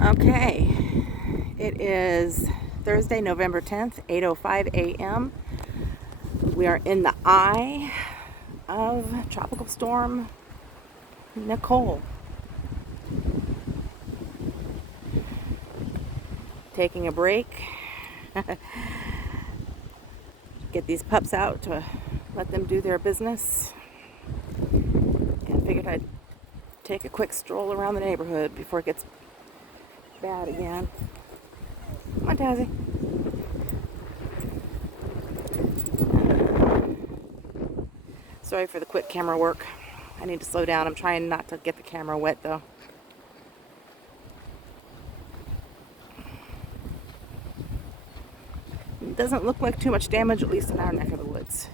Okay, it is Thursday, November 10th, 8:05 a.m. We are in the eye of Tropical Storm Nicole. Taking a break. Get these pups out to let them do their business. And figured I'd take a quick stroll around the neighborhood before it gets bad again. Come on, Tazzy. Sorry for the quick camera work. I need to slow down. I'm trying not to get the camera wet though. It doesn't look like too much damage, at least in our neck of the woods.